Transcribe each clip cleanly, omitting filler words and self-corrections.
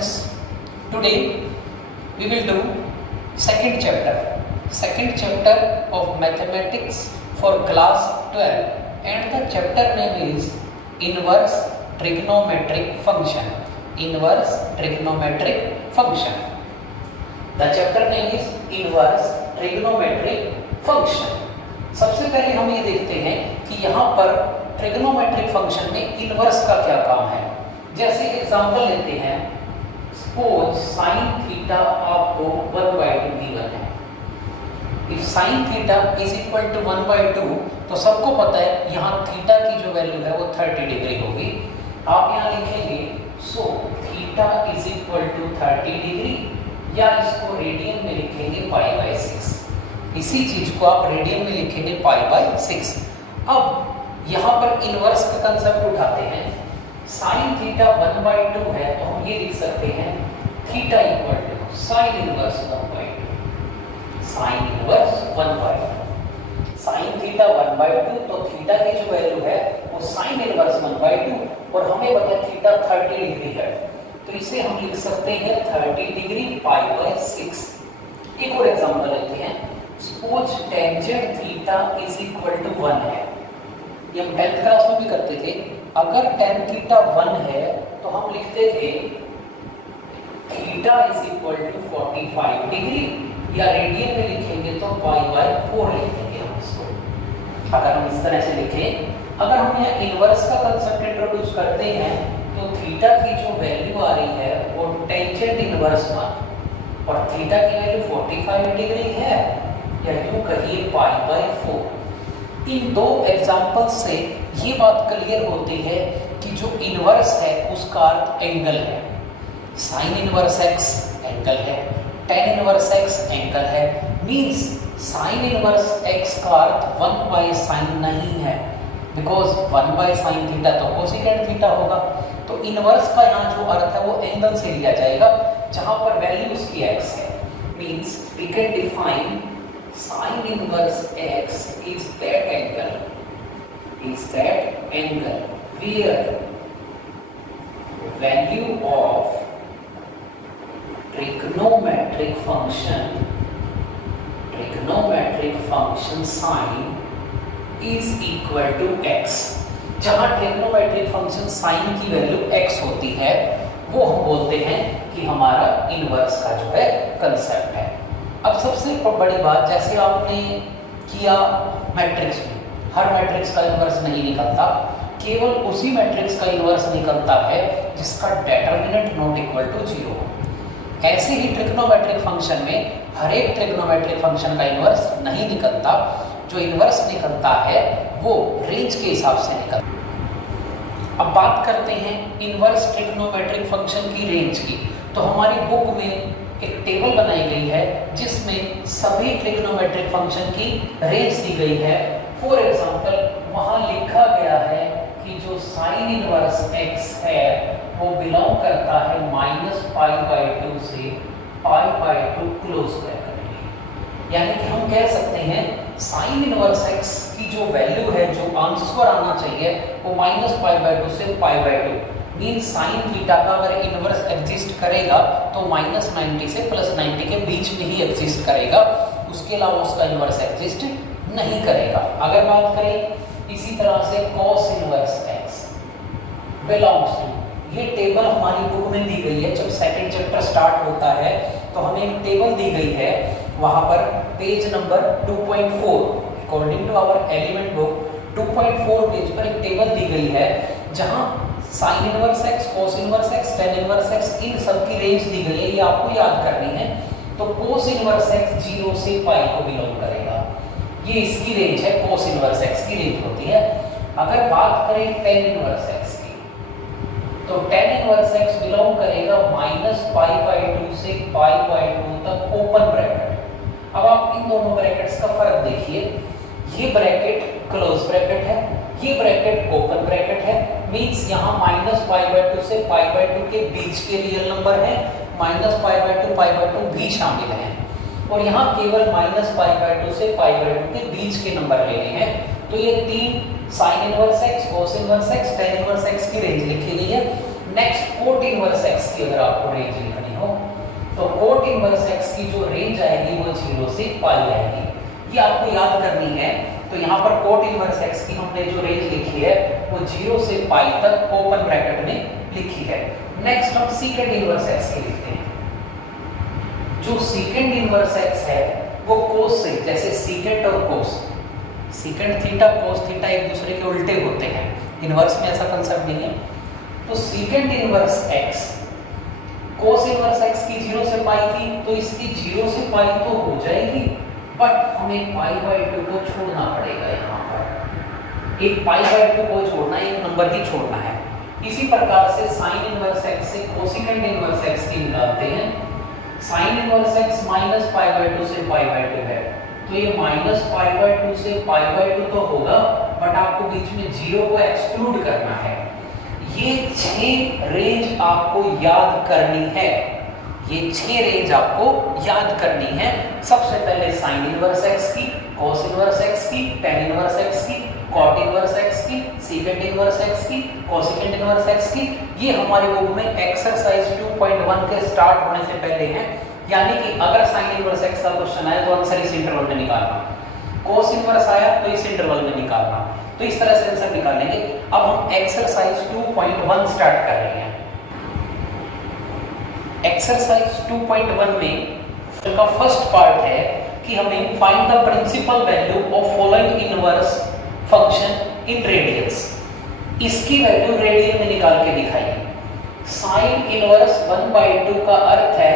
students, today we will do second chapter of mathematics for class 12 and the chapter name is inverse trigonometric function. The chapter name is inverse trigonometric function. सबसे पहले हम ये देखते हैं कि यहाँ पर ट्रिग्नोमेट्रिक फंक्शन में इनवर्स का क्या काम है। जैसे एग्जांपल लेते हैं, सपोज sin थीटा आपको 1/2 गिवन है। If sin theta is equal to 1/2 तो सबको पता है यहाँ थीटा की जो वैल्यू है वो 30 डिग्री होगी। आप यहाँ लिखेंगे so theta is equal to 30 degree या इसको रेडियन में लिखेंगे π/6। इसी चीज को आप रेडियन में लिखेंगे π/6। अब यहाँ पर इनवर्स का कंसेप्ट उठाते हैं। sin थीटा 1/2 है तो हम ये लिख सकते हैं theta equal to sin inverse 1/2। sin inverse 1/2 sin theta 1/2 तो थीटा की जो वैल्यू है वो sin इनवर्स 1/2 और हमें पता है थीटा 30 डिग्री है तो इसे हम लिख सकते हैं 30 डिग्री π/6। एक और एग्जांपल लेते हैं, suppose tangent theta is equal to 1 है। ये हम 10th क्लास में भी करते थे। अगर tan थीटा 1 है तो हम लिखते थे theta is equal to 45 degree या रेडियन में लिखेंगे तो π/4 लिख देंगे हम इसको। अगर हम इस तरह से लिखें, अगर हम यहाँ इनवर्स का कंसेप्ट इंट्रोड्यूस करते हैं तो थीटा की जो वैल्यू आ रही है वो टेंजेंट इनवर्स 1 और थीटा की वैल्यू 45 डिग्री है या यूं कहिए π/4। इन दो एग्जांपल्स से ये बात क्लियर होती है कि जो इनवर्स है उसका अर्थ एंगल है। sin इनवर्स x एंगल है, tan इनवर्स x एंगल है। मींस sin इनवर्स x का अर्थ 1/sin नहीं है, बिकॉज 1/sin थीटा तो कोसेकेंट थीटा होगा। तो इनवर्स का यहाँ जो अर्थ है वो एंगल से लिया जाएगा जहां पर वैल्यू उसकी x है। Means we can define sin inverse x is that angle where value of trigonometric function sin is equal to x। जहां ट्रिग्नोमेट्रिक फंक्शन sin की वैल्यू x होती है वो हम बोलते हैं कि हमारा इनवर्स का जो है कंसेप्ट है। अब सबसे बड़ी बात, जैसे आपने किया मैट्रिक्स में, हर मैट्रिक्स का इनवर्स नहीं निकलता, केवल उसी मैट्रिक्स का इनवर्स निकलता है जिसका डिटरमिनेंट नॉट इक्वल टू 0 हो। ऐसे ही ट्रिग्नोमेट्रिक फंक्शन में हर एक ट्रिग्नोमेट्रिक फंक्शन का इनवर्स नहीं निकलता। जो इनवर्स निकलता है वो रेंज के हिसाब से निकलता है। अब बात करते हैं इनवर्स ट्रिग्नोमेट्रिक फंक्शन की रेंज की। तो हमारी बुक में एक टेबल बनाई गई है जिसमें सभी ट्रिग्नोमेट्रिक फंक्शन की रेंज दी गई है। फॉर एग्जांपल वहां लिखा गया है कि जो sin इनवर्स x है वो बिलोंग करता है -π/2 से π/2 क्लोज ब्रैकेट में। यानी कि हम कह सकते हैं sin इनवर्स x की जो वैल्यू है, जो आंसर आना चाहिए वो -π/2 से π/2। मीन sin थीटा का अगर इनवर्स एग्जिस्ट करेगा तो -90 से +90 के बीच में ही एग्जिस्ट करेगा, उसके अलावा उसका इनवर्स एग्जिस्ट नहीं करेगा। अगर बात करें इसी तरह से cos inverse x belongs to, ये टेबल हमारी बुक में दी गई है। जब सेकंड चैप्टर स्टार्ट होता है तो हमें एक टेबल दी गई है, वहां पर page number 2.4 according to our element book 2.4 page पर एक टेबल दी गई है जहां sin inverse x, cos inverse x, tan inverse x इन सब की रेंज दी गई है। ये आपको याद करनी है। तो cos इनवर्स x 0 से π को बिलोंग करेगा, ये इसकी रेंज है। cos इनवर्स x की रेंज होती है। अगर बात करें tan इनवर्स x की तो tan इनवर्स x बिलोंग करेगा -π/2 से π/2 तक ओपन ब्रैकेट। अब आप इन दोनों ब्रैकेट्स का फर्क देखिए, ये ब्रैकेट क्लोज ब्रैकेट है, ये ब्रैकेट ओपन ब्रैकेट है। मींस यहाँ -π/2 से π/2 के बीच के रियल नंबर हैं, -π/2 π/2 भी शामिल हैं और यहाँ केवल -π/2 से π/2 के बीच के नंबर लेने हैं। तो ये तीन sin inverse x, cos inverse x, tan inverse x की रेंज लिखी गई है। नेक्स्ट कोट इनवर्स एक्स की अगर आपको रेंज लिखनी हो तो कोट इनवर्स एक्स की जो रेंज आएगी वो 0 से पाई आएगी, ये आपको याद करनी है। तो यहाँ पर कोट इनवर्स एक्स की हमने जो रेंज लिखी है वो 0 से पाई तक ओपन ब्रैकेट में लिखी है। नेक्स्ट हम सीकेंड इनवर्स एक्स की लिखते हैं। जो सीकेंड इनवर्स एक्स है वो कोस से, जैसे सीकेंट और कोस, सीकेंट थीटा कोस थीटा एक दूसरे के उल्टे होते हैं, इनवर्स में ऐसा कंसेप्ट नहीं है। तो सीकेंड inverse x cos inverse x की 0 से पाई थी, तो इसकी 0 से पाई तो हो जाएगी, बट हमें पाई बाय 2 को छोड़ना पड़ेगा। यहाँ पर एक पाई बाय 2 को छोड़ना, एक नंबर ही छोड़ना है। इसी प्रकार से साइन इनवर्स एक्स से कोसिकेंड इनवर्स एक्स की निकालते हैं। Sine inverse x minus pi by 2 से पाई बाय 2 है, तो ये माइनस पाई बाय 2 से पाई बाय 2 तो होगा, बट आपको बीच में 0 को एक्सक्लूड करना है। ये 6 रेंज आपको याद करनी है, ये 6 रेंज आपको याद करनी है। सबसे पहले साइन इनवर्स एक्स की, कोस इनवर्स एक्स की, टेन इनवर्स एक्स की, कॉट इनवर्स एक्स की, सीकेंट इनवर्स एक्स की, कोसिकेंट इनवर्स एक्स की। ये हमारे बुक में एक्सरसाइज 2.1 के स्टार्ट होने से पहले है, यानी कि अगर साइन इनवर्स एक्स का क्वेश्चन आया तो आंसर इस इंटरवल में निकालना, कोस इनवर्स आया तो इस इंटरवल में निकालना, तो इस तरह से आंसर निकालेंगे। अब हम एक्सरसाइज 2.1 स्टार्ट कर रहे हैं। एक्सरसाइज 2.1 में का फर्स्ट पार्ट है कि हमें find the principal value of following inverse function in radians. इसकी वैल्यू रेडियन में निकाल के दिखाइए। साइन इनवर्स 1/2 का अर्थ है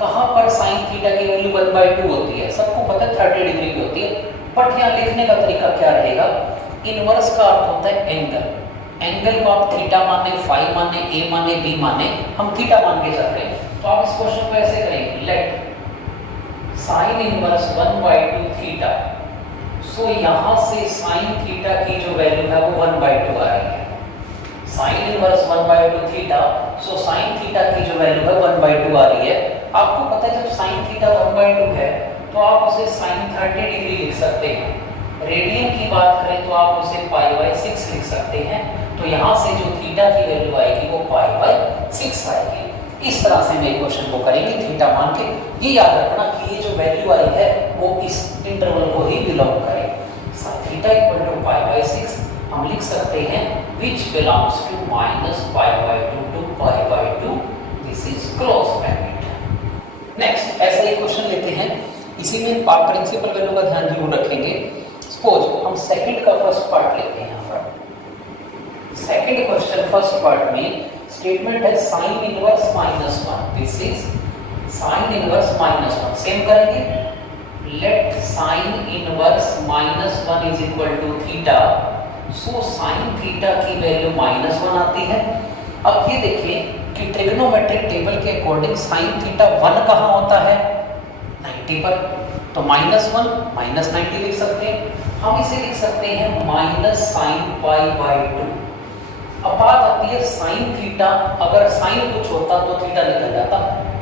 कहां पर साइन थीटा की वैल्यू 1/2 होती है, सबको पता है 30 डिग्री की होती है, बट यहाँ लिखने का तरीका क्या रहेगा। इनवर्स का अर्थ होता है एंगल, एंगल को आप थीटा माने, फाई माने, ए माने, बी माने, हम थीटा मान के चल रहे हैं। तो आप इस क्वेश्चन को ऐसे करेंगे, let sine inverse 1/2 theta, so यहाँ से साइन थीटा की जो वैल्यू है वो 1/2 आ रही है। Sine inverse 1/2 theta, so sine theta की जो वैल्यू है 1/2 आ रही है। आपको पता है जब साइन थीटा 1/2 है तो आप उसे साइन 30 डिग्री लिख सकते हैं। रेडियन की बात करें तो आप उसे पाई बाय 6 लिख सकते हैं। तो यहाँ से जो थीटा की वैल्यू आएगी वो पाई बाय 6 आएगी। इस तरह से हम क्वेश्चन को करेंगे थीटा मान के। ये याद रखना कि ये जो वैल्यू आई है वो इस इंटरवल को ही बिलोंग करे। Theta equal to pi by 6 हम लिख सकते हैं which belongs to minus pi by 2 to pi by 2. This is close bracket. Next ऐसा एक क्वेश्चन लेते हैं, इसी में आप प्रिंसिपल वैल्यू का ध्यान जरूर रखेंगे। सपोज हम सेकंड का फर्स्ट पार्ट लेते हैं। यहाँ पर सेकंड क्वेश्चन फर्स्ट पार्ट में स्टेटमेंट है sine inverse -1, this is sine inverse -1। Same करेंगे, let sine inverse -1 is equal to theta, so sine theta की वैल्यू -1 आती है। अब ये देखें कि ट्रिग्नोमेट्रिक टेबल के अकॉर्डिंग साइन थीटा 1 कहाँ होता है, 90 पर, तो -1 -90 लिख सकते हैं। हम इसे लिख सकते हैं माइनस साइन पाई बाय 2। अब बात आती है साइन थीटा, अगर साइन कुछ होता तो थीटा निकल जाता,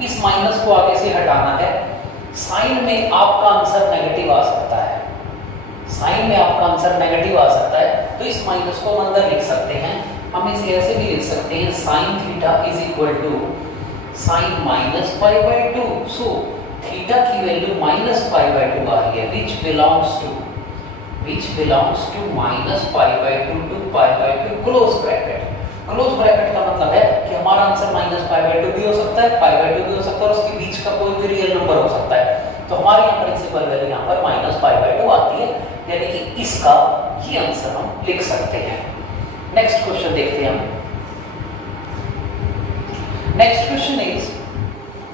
इस माइनस को आगे से हटाना है। साइन में आपका आंसर नेगेटिव आ सकता है, साइन में आपका आंसर नेगेटिव आ सकता है, तो इस माइनस को हम अंदर लिख सकते हैं। हम इसे ऐसे भी लिख सकते हैं sine theta is equal to sine minus pi by 2, so theta की वैल्यू माइनस पाई बाय 2 आ रही है, which belongs to minus pi by 2 to pi by 2 close bracket. Close bracket का मतलब है कि हमारा आंसर माइनस पाई बाय 2 भी हो सकता है, पाई बाय 2 भी हो सकता है, और उसके बीच का कोई भी रियल नंबर हो सकता है। तो हमारे यहाँ प्रिंसिपल वैल्यू यहाँ पर माइनस पाई बाय 2 आती है, यानी कि इसका ये आंसर हम लिख सकते हैं। नेक्स्ट क्वेश्चन देखते हैं हम। Next question is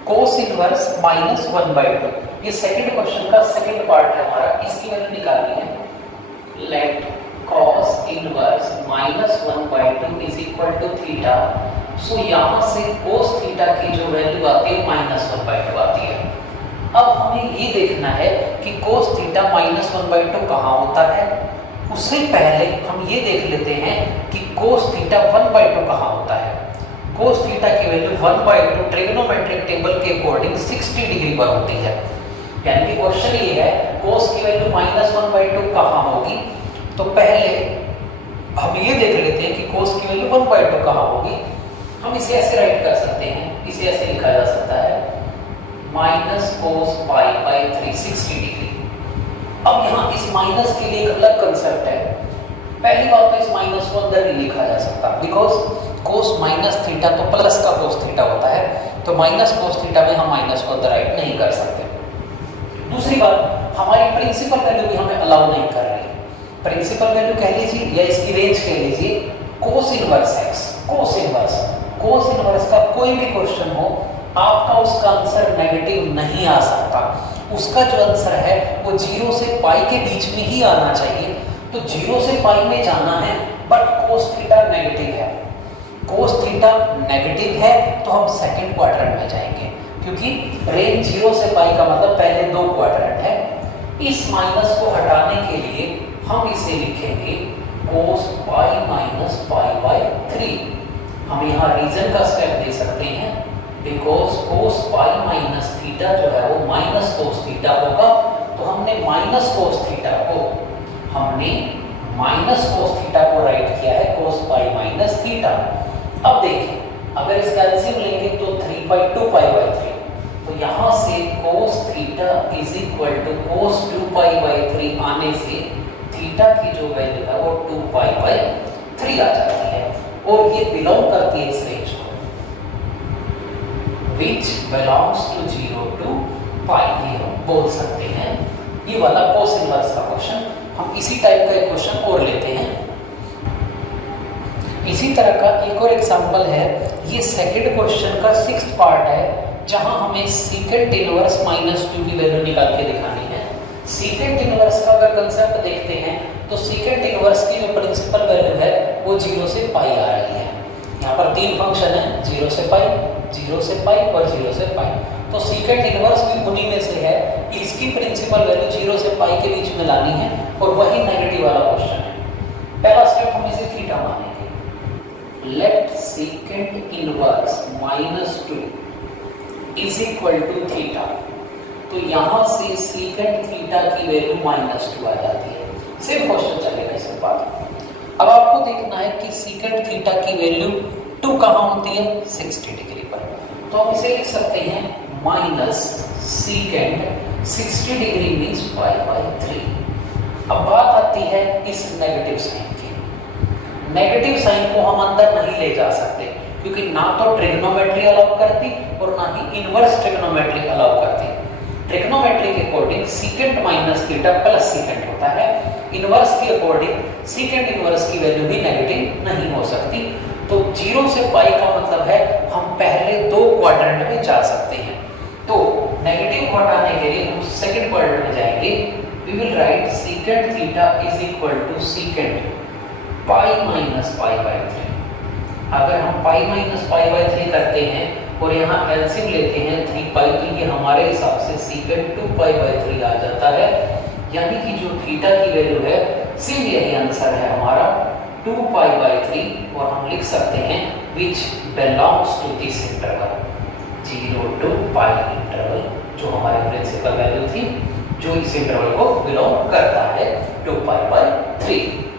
cos inverse -1/2। ये सेकंड क्वेश्चन का सेकंड पार्ट है हमारा, इसकी वैल्यू निकालनी है। Let cos inverse -1/2 is equal to theta, so यहाँ से cos थीटा की जो वैल्यू आती है -1/2 आती है। अब हमें ये देखना है कि cos थीटा -1/2 कहाँ होता है। उससे पहले हम ये देख लेते हैं कि cos थीटा 1/2 कहाँ होता है। cos थीटा की वैल्यू 1/2 ट्रिग्नोमेट्रिक टेबल के अकॉर्डिंग 60 डिग्री पर होती है। यानी कि क्वेश्चन ये है cos की वैल्यू -1/2 कहाँ होगी। तो पहले हम ये देख लेते हैं कि cos की वैल्यू 1/2 कहाँ होगी। हम इसे ऐसे राइट कर सकते हैं, इसे ऐसे लिखा जा सकता है minus cos pi by 360 degree. अब यहाँ इस माइनस के लिए एक अलग कंसेप्ट है। पहली बात तो इस माइनस को अंदर नहीं लिखा जा सकता, बिकॉज कोस माइनस थीटा तो प्लस का कोस थीटा होता है, तो माइनस कोस थीटा में हम माइनस को अंदर राइट नहीं कर सकते। दूसरी बात, हमारी प्रिंसिपल वैल्यू भी हमें अलाउ नहीं कर रही। प्रिंसिपल वैल्यू कह लीजिए या इसकी रेंज कह लीजिए cos inverse x. Cos inverse का कोई भी क्वेश्चन हो, आपका उसका आंसर नेगेटिव नहीं आ सकता। उसका जो आंसर है वो 0 से पाई के बीच में ही आना चाहिए। तो 0 से पाई में जाना है, बट कोस थीटा नेगेटिव है। कोस थीटा नेगेटिव है तो हम सेकंड क्वाड्रेंट में जाएंगे, क्योंकि रेंज 0 से पाई का मतलब पहले 2 क्वाड्रेंट है। इस माइनस को हटाने के लिए हम इसे लिखेंगे कोस पाई माइनस पाई बाई 3। हम यहाँ रीजन का स्टेप दे सकते हैं, because cos pi minus theta जो है वो माइनस कोस थीटा होगा। तो हमने माइनस कोस थीटा को राइट किया है कोस पाई माइनस थीटा। अब देखिए, अगर इसका एलसीएम लेंगे तो 3 पाई 2 पाई बाई 3, तो यहाँ से cos theta is equal to cos 2 pi by 3 आने से थीटा की जो वैल्यू है वो 2 पाई बाई 3 आ जाती है, और ये बिलोंग करती है इस रेंज को, विच बिलोंग्स टू 0 to पाई। ये हम बोल सकते हैं। ये वाला कोस इनवर्स का क्वेश्चन। हम इसी टाइप का एक क्वेश्चन और लेते हैं। इसी तरह का एक और एग्जांपल है, ये सेकंड क्वेश्चन का 6th पार्ट है, जहां हमें सीकेंट इनवर्स -2 की वैल्यू निकाल के दिखानी है। सीकेंट इनवर्स का अगर कंसेप्ट देखते हैं तो सीकेंट इनवर्स की जो प्रिंसिपल वैल्यू है वो 0 से पाई आ रही है। यहाँ पर 3 फंक्शन है, 0 से पाई, 0 से पाई और 0 से पाई। तो सीकेंट इनवर्स भी उन्हीं में से है कि इसकी प्रिंसिपल वैल्यू 0 से पाई के बीच में लानी है, और वही नेगेटिव वाला क्वेश्चन है। पहला स्टेप हम इसे थीटा मानेंगे। Let secant inverse -2 is equal to theta. तो यहाँ से सीकेंट थीटा की वैल्यू -2 आ जाती है। सेम क्वेश्चन चलेगा इसके बाद। अब आपको देखना है कि सीकेंट थीटा की वैल्यू 2 कहाँ होती है, 60 डिग्री पर। तो हम इसे लिख सकते हैं minus secant 60 degree means pi by 3। अब बात आती है इस नेगेटिव साइन की। नेगेटिव साइन को हम अंदर नहीं ले जा सकते, क्योंकि ना तो ट्रिग्नोमेट्री अलाउ करती और ना ही इनवर्स ट्रिग्नोमेट्री अलाउ करती। ट्रिग्नोमेट्री के according secant minus theta plus secant होता है। इनवर्स के अकॉर्डिंग सीकेंट इनवर्स की वैल्यू भी नेगेटिव नहीं हो सकती। तो 0 से पाई का मतलब है हम पहले 2 क्वाड्रेंट में जा सकते हैं। तो नेगेटिव को हटाने के लिए हम सेकंड क्वाड्रेंट में जाएंगे। We will write secant theta is equal to secant pi minus pi by 3। अगर हम पाई माइनस पाई बाई 3 करते हैं और यहाँ एलसीएम लेते हैं 3 पाई, तो ये हमारे हिसाब से सीकेंट 2 पाई बाई 3 आ जाता है। यानी कि जो थीटा की वैल्यू है, सेम यही आंसर है हमारा 2 पाई बाई 3, और हम लिख सकते हैं which belongs to this interval 0 to pi interval, जो हमारी प्रिंसिपल वैल्यू थी, जो इस इंटरवल को बिलोंग करता है 2 पाई बाई 3।